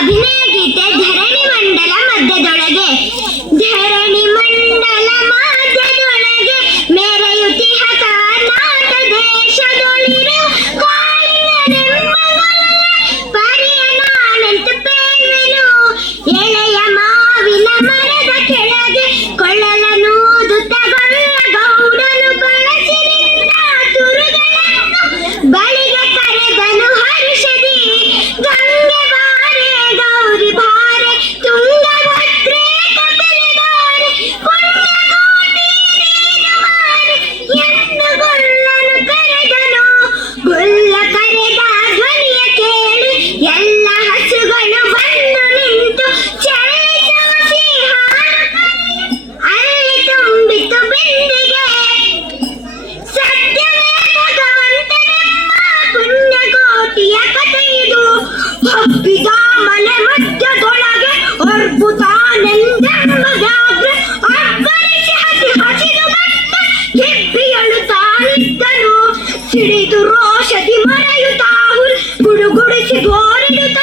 ಅಭಿನಯ ಗೀತೆ ಧರಣಿ ಮಂಡಲ ಮಧ್ಯದೊಳಗೆ. ಧರಣಿ ಮಂಡಲ ಮಾ ಸಿಡಿದು ರೋಷದಿ ಮರೆಯುತ್ತಾವು ಗುಡುಗುಡಿಸಿ ಗೋರಿಡುತ್ತ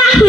Marco